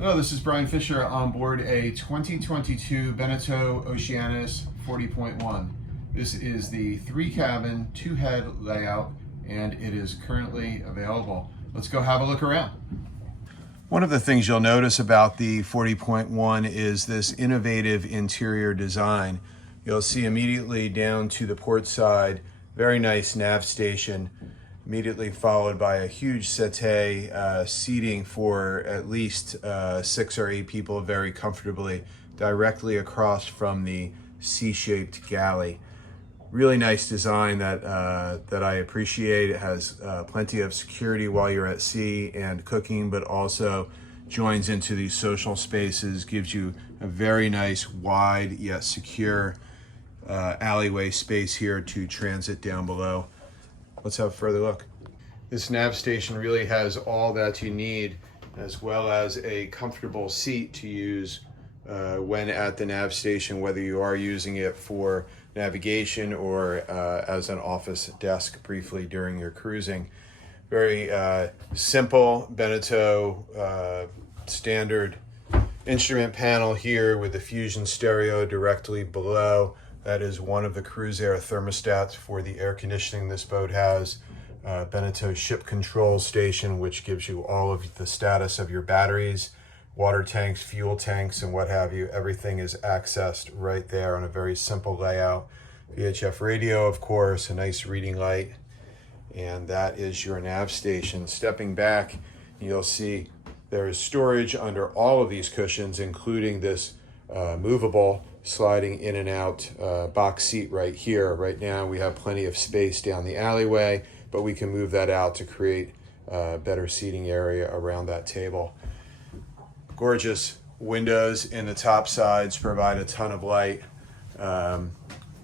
Hello, this is Brian Fisher on board a 2022 Beneteau Oceanis 40.1. This is the 3-cabin, 2-head layout, and it is currently available. Let's go have a look around. One of the things you'll notice about the 40.1 is this innovative interior design. You'll see immediately down to the port side, very nice nav station, immediately followed by a huge settee seating for at least 6 or 8 people very comfortably, directly across from the C-shaped galley. Really nice design that I appreciate. It has plenty of security while you're at sea and cooking, but also joins into these social spaces, gives you a very nice, wide yet secure alleyway space here to transit down below. Let's have a further look. This nav station really has all that you need, as well as a comfortable seat to use when at the nav station, whether you are using it for navigation or as an office desk briefly during your cruising. Very simple Beneteau standard instrument panel here with the Fusion stereo directly below. That is one of the cruise air thermostats for the air conditioning this boat has. Beneteau ship control station, which gives you all of the status of your batteries, water tanks, fuel tanks, and what have you. Everything is accessed right there on a very simple layout. VHF radio, of course, a nice reading light, and that is your nav station. Stepping back, you'll see there is storage under all of these cushions, including this movable sliding in and out box seat right here. Right now we have plenty of space down the alleyway, but we can move that out to create a better seating area around that table. Gorgeous windows in the top sides provide a ton of light.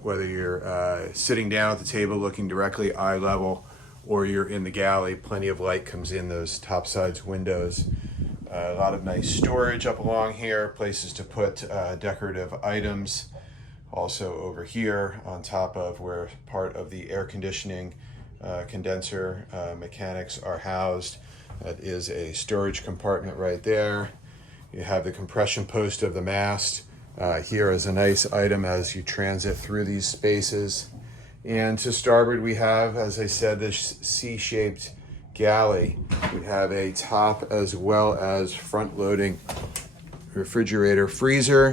Whether you're sitting down at the table looking directly eye level or you're in the galley, plenty of light comes in those top sides windows. A lot of nice storage up along here, places to put decorative items. Also over here on top of where part of the air conditioning condenser mechanics are housed. That is a storage compartment right there. You have the compression post of the mast. Here is a nice item as you transit through these spaces. And to starboard we have, as I said, this C-shaped galley. We have a top as well as front loading refrigerator freezer.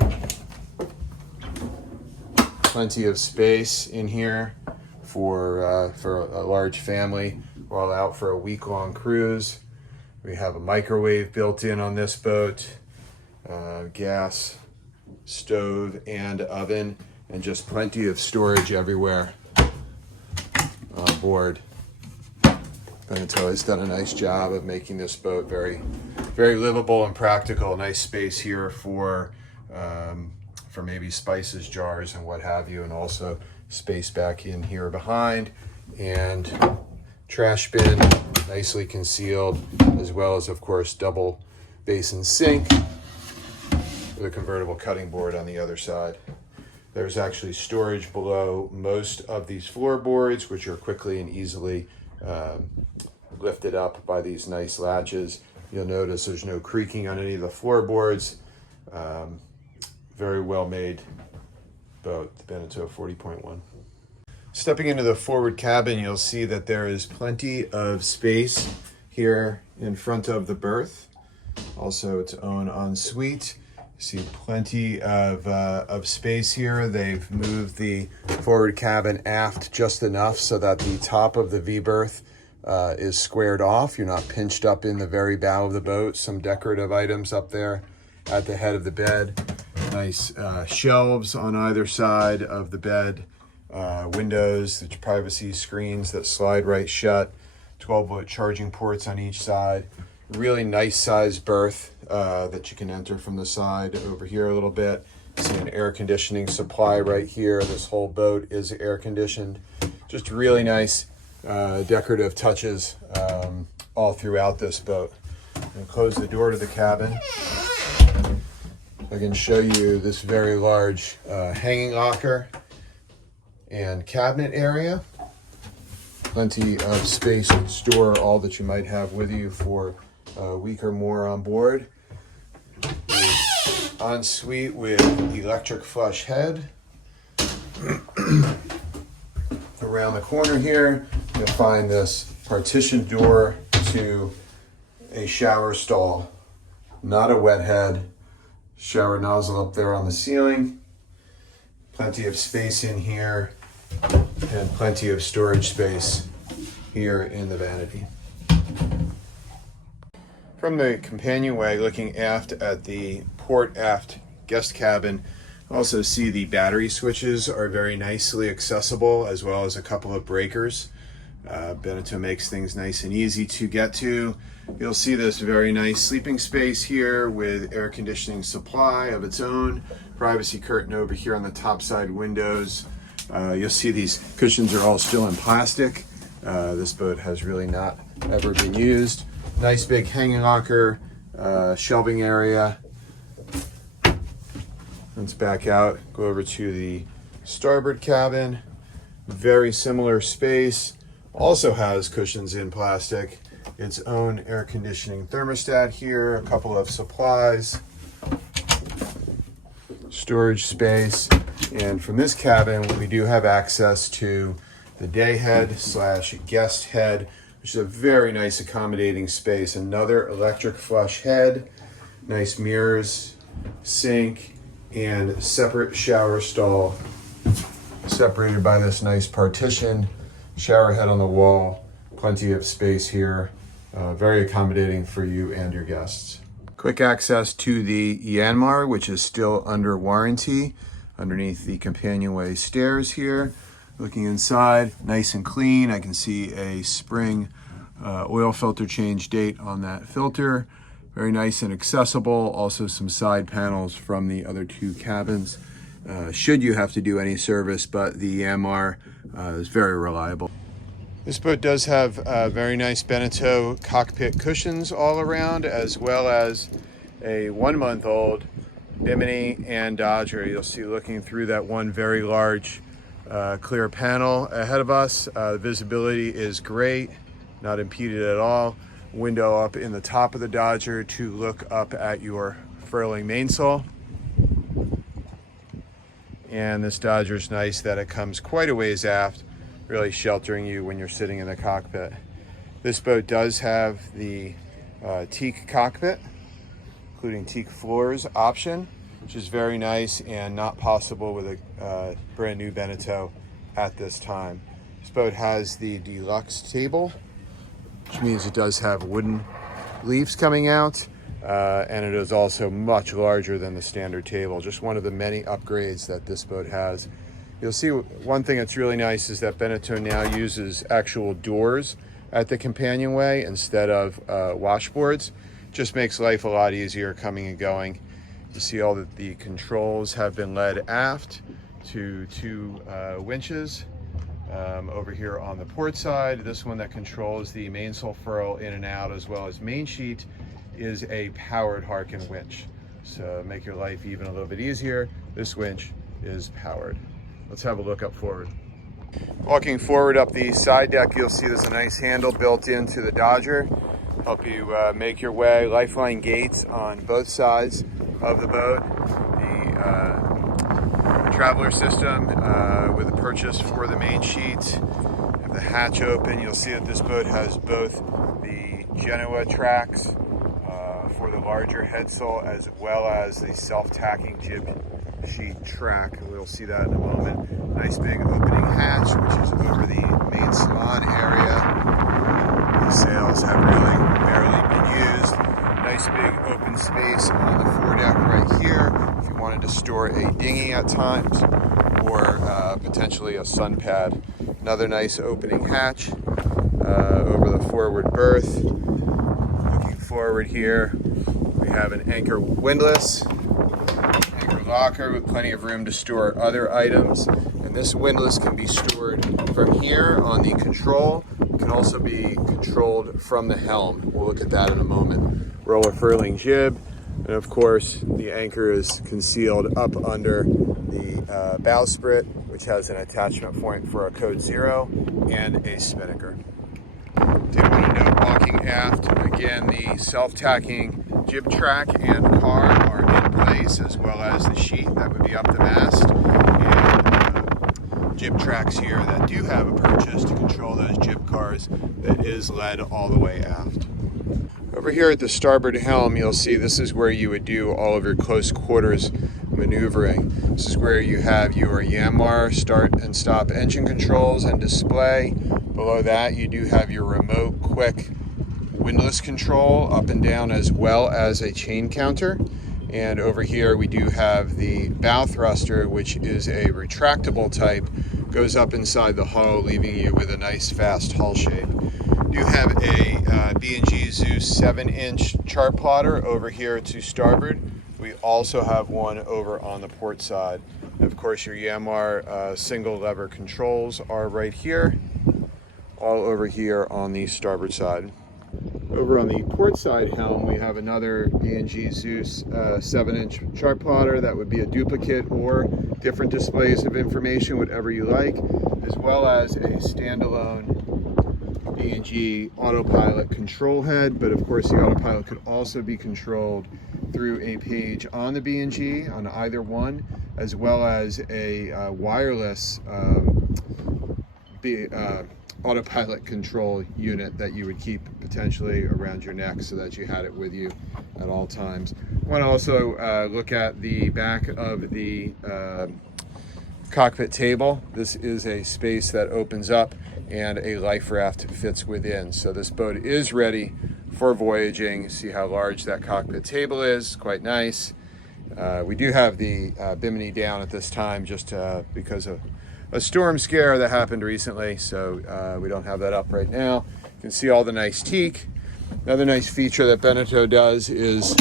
Plenty of space in here for a large family while out for a week-long cruise. We have a microwave built in on this boat, gas stove and oven, and just plenty of storage everywhere on board. Beneteau has done a nice job of making this boat very, very livable and practical. Nice space here for maybe spices jars and what have you, and also space back in here behind, and trash bin nicely concealed, as well as of course double basin sink with a convertible cutting board on the other side. There's actually storage below most of these floorboards, which are quickly and easily lifted up by these nice latches. You'll notice there's no creaking on any of the floorboards. Very well made boat, the Beneteau 40.1. Stepping into the forward cabin, you'll see that there is plenty of space here in front of the berth. Also its own ensuite. You see plenty of space here. They've moved the forward cabin aft just enough so that the top of the V-berth is squared off. You're not pinched up in the very bow of the boat. Some decorative items up there at the head of the bed. Nice shelves on either side of the bed. Windows, the privacy screens that slide right shut. 12-volt charging ports on each side. Really nice sized berth that you can enter from the side over here a little bit. See an air conditioning supply right here. This whole boat is air conditioned. Just really nice decorative touches all throughout this boat. And close the door to the cabin. I can show you this very large hanging locker and cabinet area. Plenty of space to store all that you might have with you for a week or more on board. ensuite with electric flush head. Around the corner here, you'll find this partition door to a shower stall. Not a wet head. Shower nozzle up there on the ceiling. Plenty of space in here and plenty of storage space here in the vanity. From the companionway, looking aft at the port aft guest cabin, also see the battery switches are very nicely accessible, as well as a couple of breakers. Beneteau makes things nice and easy to get to. You'll see this very nice sleeping space here with air conditioning supply of its own. Privacy curtain over here on the top side windows. You'll see these cushions are all still in plastic. This boat has really not ever been used. Nice big hanging locker, shelving area. Let's back out, go over to the starboard cabin. Very similar space. Also has cushions in plastic. Its own air conditioning thermostat here, a couple of supplies, storage space. And from this cabin, we do have access to the day head / guest head, which is a very nice accommodating space. Another electric flush head, nice mirrors, sink, and separate shower stall, separated by this nice partition. Shower head on the wall, plenty of space here. Very accommodating for you and your guests. Quick access to the Yanmar, which is still under warranty, underneath the companionway stairs here. Looking inside, nice and clean. I can see a spring oil filter change date on that filter. Very nice and accessible. Also some side panels from the other two cabins, should you have to do any service, but the Yanmar is very reliable. This boat does have very nice Beneteau cockpit cushions all around, as well as a 1-month-old Bimini and Dodger. You'll see looking through that one very large clear panel ahead of us. Visibility is great, not impeded at all. Window up in the top of the Dodger to look up at your furling mainsail. And this Dodger's nice that it comes quite a ways aft, really sheltering you when you're sitting in the cockpit. This boat does have the teak cockpit, including teak floors option, which is very nice and not possible with a brand new Beneteau at this time. This boat has the deluxe table, which means it does have wooden leaves coming out, and it is also much larger than the standard table. Just one of the many upgrades that this boat has. You'll see one thing that's really nice is that Beneteau now uses actual doors at the companionway instead of washboards. Just makes life a lot easier coming and going. You see all that the controls have been led aft to two winches over here on the port side. This one that controls the mainsail furl in and out, as well as main sheet, is a powered Harken winch. So make your life even a little bit easier, this winch is powered. Let's have a look up forward. Walking forward up the side deck, you'll see there's a nice handle built into the Dodger. Help you make your way. Lifeline gates on both sides of the boat. The traveler system with a purchase for the main sheet. Have the hatch open. You'll see that this boat has both the Genoa tracks for the larger headsail, as well as the self-tacking jib sheet track. We'll see that in a moment. Nice big opening hatch, which is over the main salon area. These sails have really barely been used. Nice big open space on the foredeck right here if you wanted to store a dinghy at times, or potentially a sun pad. Another nice opening hatch over the forward berth. Looking forward here, we have an anchor windlass, anchor locker with plenty of room to store other items. And this windlass can be stored from here on the control. It can also be controlled from the helm. We'll look at that in a moment. Roller furling jib, and of course the anchor is concealed up under the bowsprit, which has an attachment point for a code 0 and a spinnaker. Did want to note, walking aft, again, the self-tacking jib track and car are in in place, as well as the sheet that would be up the mast, and jib tracks here that do have a purchase to control those jib cars that is led all the way aft. Over here at the starboard helm, you'll see this is where you would do all of your close quarters maneuvering. This is where you have your Yanmar start and stop engine controls and display. Below that, you do have your remote quick windlass control up and down, as well as a chain counter. And over here we do have the bow thruster, which is a retractable type, goes up inside the hull, leaving you with a nice fast hull shape. You have a B&G Zeus 7-inch chart plotter over here to starboard. We also have one over on the port side. And of course, your Yanmar single lever controls are right here, all over here on the starboard side. Over on the port side helm, we have another B&G Zeus 7-inch chart plotter that would be a duplicate or different displays of information, whatever you like, as well as a standalone B&G autopilot control head. But of course, the autopilot could also be controlled through a page on the B&G on either one, as well as a wireless autopilot control unit that you would keep potentially around your neck so that you had it with you at all times. I want to also look at the back of the cockpit table. This is a space that opens up and a life raft fits within. So this boat is ready for voyaging. See how large that cockpit table is, quite nice. We do have the bimini down at this time just because of a storm scare that happened recently, so we don't have that up right now. You can see all the nice teak. Another nice feature that Beneteau does is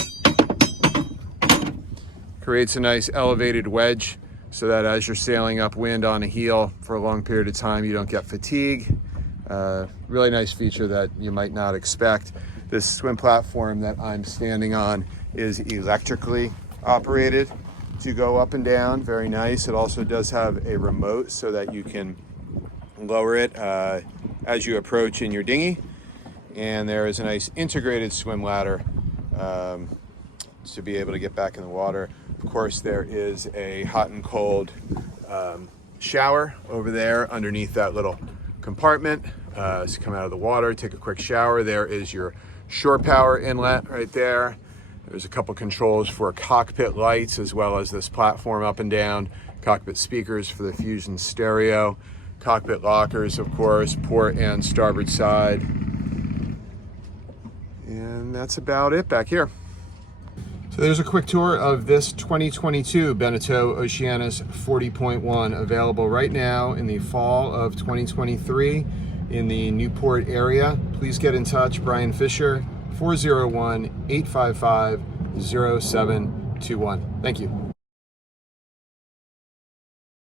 creates a nice elevated wedge so that as you're sailing upwind on a heel for a long period of time, you don't get fatigue. Really nice feature that you might not expect. This swim platform that I'm standing on is electrically operated to go up and down. Very nice. It also does have a remote so that you can lower it as you approach in your dinghy. And there is a nice integrated swim ladder to be able to get back in the water. Of course, there is a hot and cold shower over there underneath that little compartment. So come out of the water, take a quick shower. There is your shore power inlet right there. There's a couple controls for cockpit lights, as well as this platform up and down, cockpit speakers for the Fusion stereo, cockpit lockers, of course, port and starboard side. And that's about it back here. So there's a quick tour of this 2022 Beneteau Oceanis 40.1, available right now in the fall of 2023 in the Newport area. Please get in touch, Brian Fisher, 401-855-0721. Thank you.